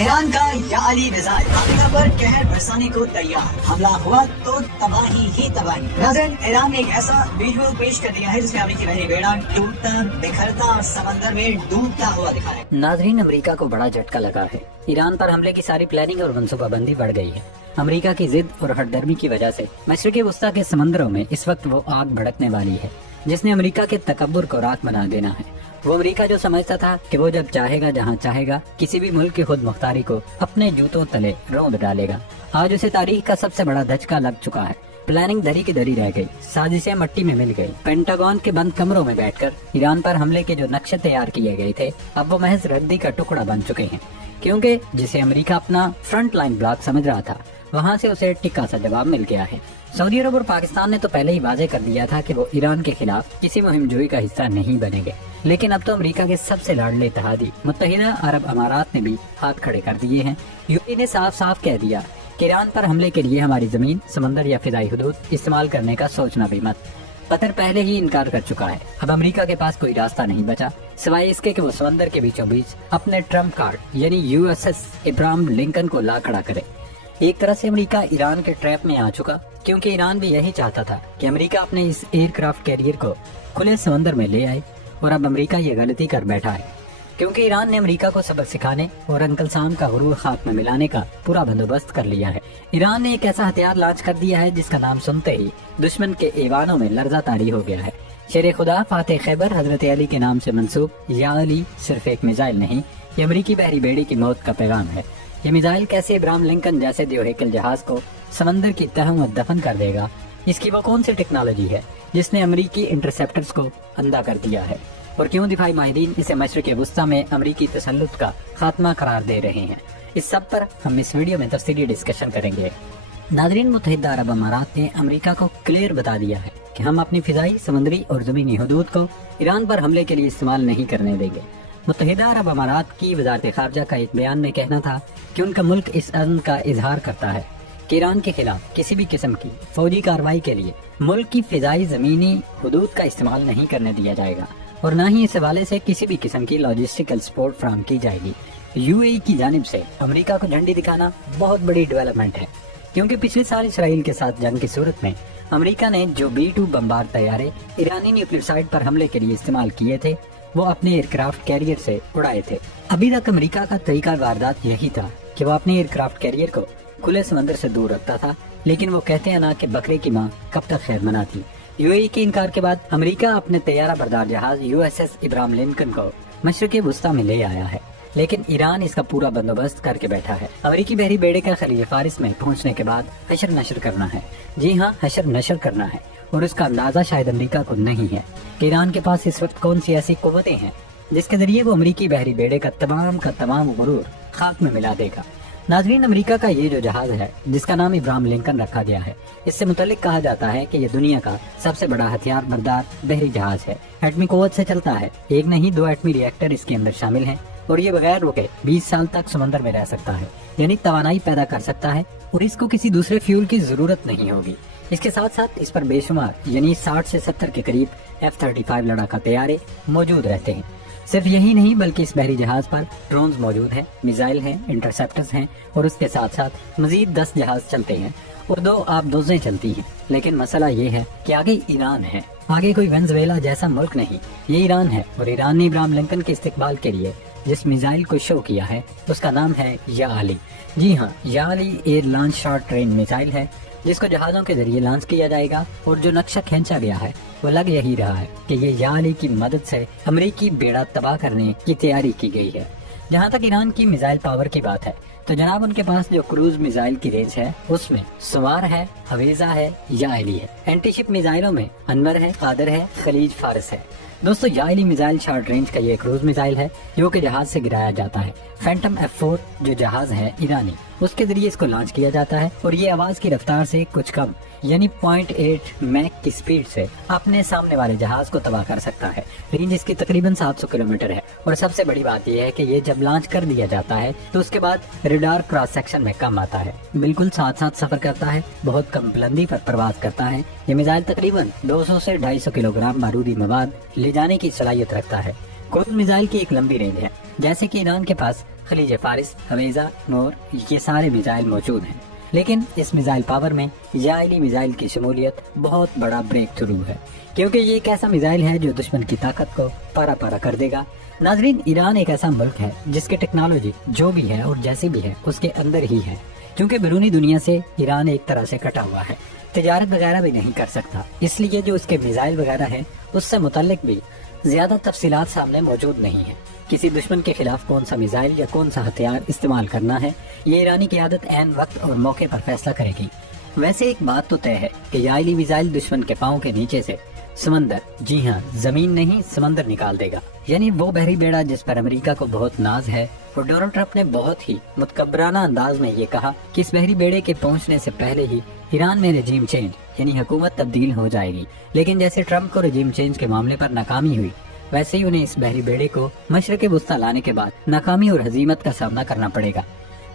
Iran का याली missile America पर कहर बरसाने को तैयार, हमला हुआ तो तबाही ही तबाही। नाज़रीन, ईरान ने एक ऐसा वीडियो पेश कर दिया है जिसमें अमेरिकी बहरी बेड़ा टूटता बिखरता और समंदर में डूबता हुआ दिखा है। नाज़रीन, अमेरिका को बड़ा झटका लगा है। ईरान पर हमले की सारी प्लानिंग और मनसूबाबंदी बढ़ गई है। अमेरिका की जिद और हठधर्मी की वजह से मशरिक़ी वस्ता के समंदरों में इस वक्त वो आग भड़कने वाली है जिसने अमेरिका के तकब्बुर को राख बना देना है। वो अमेरिका जो समझता था कि वो जब चाहेगा जहाँ चाहेगा किसी भी मुल्क की खुद मुख्तारी को अपने जूतों तले रौंद डालेगा, आज उसे तारीख का सबसे बड़ा धचका लग चुका है। प्लानिंग दरी की दरी रह गई, साजिशें मट्टी में मिल गई। पेंटागन के बंद कमरों में बैठकर ईरान पर हमले के जो नक्शे तैयार किए गए थे अब वो महज रद्दी का टुकड़ा बन चुके हैं, क्योंकि जिसे अमेरिका अपना फ्रंट लाइन ब्लॉक समझ रहा था वहाँ से उसे टिक्का सा जवाब मिल गया है। सऊदी अरब और पाकिस्तान ने तो pहले ही वाजे कर दिया था कि वो ईरान के खिलाफ किसी मुहिमजोई का हिस्सा नहीं बनेंगे, लेकिन अब तो अमेरिका के सबसे लाडले इत्तेहादी मुत्तहिदा अरब अमारात ने भी हाथ खड़े कर दिए हैं। यूएई ने साफ साफ कह दिया कि ईरान पर हमले के लिए हमारी जमीन, समंदर या फिजाई हुदूद इस्तेमाल करने का सोचना भी मत। कतर पहले ही इनकार कर चुका है। अब अमेरिका के पास कोई रास्ता नहीं बचा सिवाय इसके कि वो समंदर के बीचों बीच अपने ट्रम्प कार्ड यानी USS इब्राहिम लिंकन को ला खड़ा करे। एक तरह से अमेरिका ईरान के ट्रैप में आ चुका, क्योंकि ईरान भी यही चाहता था कि अमेरिका अपने इस एयरक्राफ्ट कैरियर को खुले समंदर में ले आए, और अब अमेरिका ये गलती कर बैठा है, क्योंकि ईरान ने अमेरिका को सबक सिखाने और अंकल साम का गुरूर खाक में मिलाने का पूरा बंदोबस्त कर लिया है। ईरान ने एक ऐसा हथियार लॉन्च कर दिया है जिसका नाम सुनते ही दुश्मन के ऐवानों में लर्जा तारी हो गया है। शेर खुदा फातेह खैबर हजरत अली के नाम से मंसूब या अली सिर्फ एक मिसाइल नहीं, ये अमेरिकी बहरी बेड़े की मौत का पैगाम है। ये मिसाइल कैसे इब्राहिम लिंकन जैसे दियोहेकल जहाज को समंदर की तह में दफन कर देगा, इसकी वो कौन सी टेक्नोलॉजी है जिसने अमेरिकी इंटरसेप्टर्स को अंधा कर दिया है, और क्यों दिफाई माहिरीन इसे मशरिक़ वस्ता में अमेरिकी तसल्लुत का खात्मा करार दे रहे हैं, इस सब पर हम इस वीडियो में तफसीली डिस्कशन करेंगे। नाज़रीन, मुत्तहिदा अरब अमारात ने अमेरिका को क्लियर बता दिया है कि हम अपनी फिजाई, समुद्री और ज़मीनी हुदूद को ईरान पर हमले के लिए इस्तेमाल नहीं करने देंगे। मुत्तहिदा अरब अमारात की वज़ारत ख़ारजा का एक बयान में कहना था कि उनका मुल्क इस अज़्म का इजहार करता है कि ईरान के खिलाफ किसी भी किस्म की फौजी कार्रवाई के लिए मुल्क की फिजाई, ज़मीनी हुदूद का इस्तेमाल नहीं करने दिया जाएगा, और न ही इस हवाले से किसी भी किस्म की लॉजिस्टिकल सपोर्ट फराहम की जाएगी। यूएई की जानिब से अमेरिका को झंडी दिखाना बहुत बड़ी डेवलपमेंट है, क्योंकि पिछले साल इसराइल के साथ जंग की सूरत में अमेरिका ने जो B-2 बम्बार तैयारे ईरानी न्यूक्लियर साइट पर हमले के लिए इस्तेमाल किए थे वो अपने एयरक्राफ्ट कैरियर से उड़ाए थे। अभी तक अमेरिका का तरीका वारदात यही था कि वो अपने एयरक्राफ्ट कैरियर को खुले समंदर से दूर रखता था, लेकिन वो कहते हैं ना कि बकरे की माँ कब तक खैर मनाती। यूएई के इनकार के बाद अमेरिका अपने तैयारा बरदार जहाज USS इब्राहिम लिंकन को मशरिक़ी वस्ता में ले आया है, लेकिन ईरान इसका पूरा बंदोबस्त करके बैठा है। अमेरिकी बहरी बेड़े का खलीज फारिस में पहुंचने के बाद हशर नशर करना है। जी हाँ, हशर नशर करना है, और उसका अंदाजा शायद अमेरिका को नहीं है कि ईरान के पास इस वक्त कौन सी ऐसी कुव्वतें हैं जिसके जरिए वो अमेरिकी बहरी बेड़े का तमाम गुरूर खाक में मिला देगा। नाज़रीन, अमेरिका का ये जो जहाज है जिसका नाम इब्राहिम लिंकन रखा गया है, इससे मुतल्लिक कहा जाता है कि ये दुनिया का सबसे बड़ा हथियार बरदार बहरी जहाज है। एटमी कुव्वत से चलता है, एक नहीं 2 एटमी रिएक्टर इसके अंदर शामिल हैं, और ये बगैर रुके 20 साल तक समंदर में रह सकता है, यानी तवानाई पैदा कर सकता है, और इसको किसी दूसरे फ्यूल की जरूरत नहीं होगी। इसके साथ साथ इस पर बेशुमार यानी 60 से 70 के करीब F-35 लड़ाका तैयारे मौजूद रहते हैं। सिर्फ यही नहीं बल्कि इस बहरी जहाज पर ड्रोन्स मौजूद हैं, मिसाइल हैं, इंटरसेप्टर्स हैं, और उसके साथ साथ मजीद 10 जहाज चलते हैं और 2 आबदोजें चलती हैं। लेकिन मसला ये है कि आगे ईरान है, आगे कोई वेनेजुएला जैसा मुल्क नहीं, ये ईरान है। और ईरान ने इब्राहिम लिंकन के इस्तेमाल के लिए जिस मिसाइल को शो किया है उसका नाम है या अली। जी हाँ, या Ali air launch short range missile है जिसको जहाजों के जरिए लॉन्च किया जाएगा, और जो नक्शा खींचा गया है वो लग यही रहा है कि ये या अली की मदद से अमेरिकी बेड़ा तबाह करने की तैयारी की गई है। जहाँ तक ईरान की मिसाइल पावर की बात है तो जनाब उनके पास जो क्रूज मिसाइल की रेंज है उसमें सवार है, हवेजा है, या अली है। एंटीशिप मिसाइलों में अनवर है, कादर है, खलीज फारस है। दोस्तों, या अली मिसाइल शॉर्ट रेंज का ये क्रूज मिसाइल है जो कि जहाज से गिराया जाता है। फैंटम F-4 जो जहाज है ईरानी, उसके जरिए इसको लॉन्च किया जाता है, और ये आवाज की रफ्तार से कुछ कम यानी 0.8 मैक की स्पीड से अपने सामने वाले जहाज को तबाह कर सकता है। रेंज इसकी तकरीबन 700 किलोमीटर है, और सबसे बड़ी बात यह है कि ये जब लॉन्च कर दिया जाता है तो उसके बाद रेडार क्रॉस सेक्शन में कम आता है, बिल्कुल साथ साथ सफर करता है, बहुत कम बुलंदी पर प्रवास करता है। ये मिसाइल तकरीबन 200 से 250 किलोग्राम बारूदी मवाद ले जाने की सलाहियत रखता है। क्रूज मिसाइल की एक लंबी रेंज है, जैसे कि ईरान के पास खलीज फारिस, हवेजा, नूर, ये सारे मिसाइल मौजूद हैं। लेकिन इस मिसाइल पावर में याइली मिसाइल की शमूलियत बहुत बड़ा ब्रेक थ्रू है, क्योंकि ये एक ऐसा मिसाइल है जो दुश्मन की ताकत को पारा पारा कर देगा। नाजरीन, ईरान एक ऐसा मुल्क है जिसके टेक्नोलॉजी जो भी है और जैसी भी है उसके अंदर ही है, क्योंकि बैरूनी दुनिया से ईरान एक तरह से कटा हुआ है, तिजारत वगैरह भी नहीं कर सकता। इसलिए जो उसके मिसाइल वगैरह है उससे मुतल्लिक भी ज्यादा तफसीलात सामने मौजूद नहीं है। किसी दुश्मन के खिलाफ कौन सा मिसाइल या कौन सा हथियार इस्तेमाल करना है, ये ईरानी क़यादत ऐन वक्त और मौके पर फैसला करेगी। वैसे एक बात तो तय है कि याइली मिसाइल दुश्मन के पाँव के नीचे से समंदर, जी हाँ जमीन नहीं समंदर निकाल देगा, यानी वो बहरी बेड़ा जिस पर अमेरिका को बहुत नाज है। और डोनाल्ड ट्रंप ने बहुत ही मुतकब्बराना अंदाज में ये कहा कि इस बहरी बेड़े के पहुंचने से पहले ही ईरान में रजीम चेंज यानी हुकूमत तब्दील हो जाएगी। लेकिन जैसे ट्रंप को रजीम चेंज के मामले पर नाकामी हुई, वैसे ही उन्हें इस बहरी बेड़े को मशरक़ वुस्ता लाने के बाद नाकामी और हजीमत का सामना करना पड़ेगा।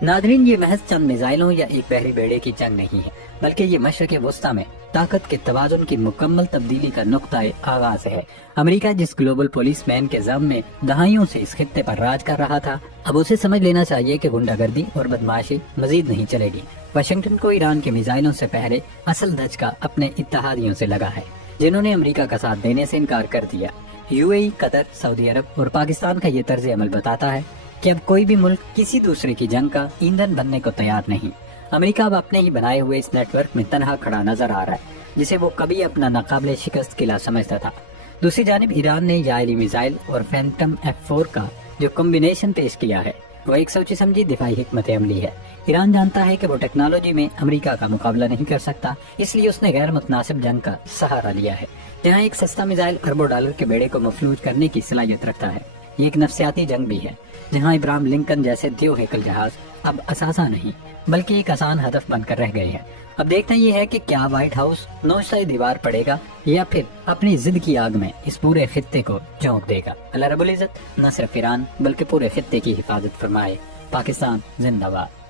नादरीन, ये महज चंद मिसाइलों या एक बहरी बेड़े की जंग नहीं है, बल्कि ये मशरक़ वुस्ता में ताकत के तवाज़ुन की मुकम्मल तब्दीली का नुक्ता-ए आगाज है। अमेरिका जिस ग्लोबल पुलिस मैन के ज़म में दहाइयों से इस खित्ते पर राज कर रहा था, अब उसे समझ लेना चाहिए कि गुंडागर्दी और बदमाशी मजीद नहीं चलेगी। वाशिंगटन को ईरान के मिसाइलों से पहले असल धचका अपने इत्तेहादियों से लगा है, जिन्होंने अमेरिका का साथ देने से इनकार कर दिया। यूएई, कतर, सऊदी अरब और पाकिस्तान का ये तर्ज अमल बताता है कि अब कोई भी मुल्क किसी दूसरे की जंग का ईंधन बनने को तैयार नहीं। अमेरिका अब अपने ही बनाए हुए इस नेटवर्क में तनहा खड़ा नजर आ रहा है, जिसे वो कभी अपना नाकाबिले शिकस्त किला समझता था। दूसरी जानिब ईरान ने याइली मिसाइल और फैंटम F4 का जो कॉम्बिनेशन पेश किया है, वो एक सोची समझी दिफाई हिकमत अमली है। ईरान जानता है कि वो टेक्नोलॉजी में अमेरिका का मुकाबला नहीं कर सकता, इसलिए उसने गैर मुतनासिब जंग का सहारा लिया है, जहाँ एक सस्ता मिसाइल अरबों डॉलर के बेड़े को मफलूज करने की सलाहियत रखता है। ये एक नफ्सियाती जंग भी है, जहाँ इब्राहिम लिंकन जैसे दियो हेकल जहाज अब असासा नहीं बल्कि एक आसान हदफ बनकर रह गए हैं। अब देखना ये है कि क्या व्हाइट हाउस नौशाही दीवार पड़ेगा या फिर अपनी जिद की आग में इस पूरे खित्ते को झोंक देगा। अल्लाह रब्बुल इज्जत न सिर्फ ईरान बल्कि पूरे खित्ते की हिफाजत फरमाए। पाकिस्तान जिंदाबाद।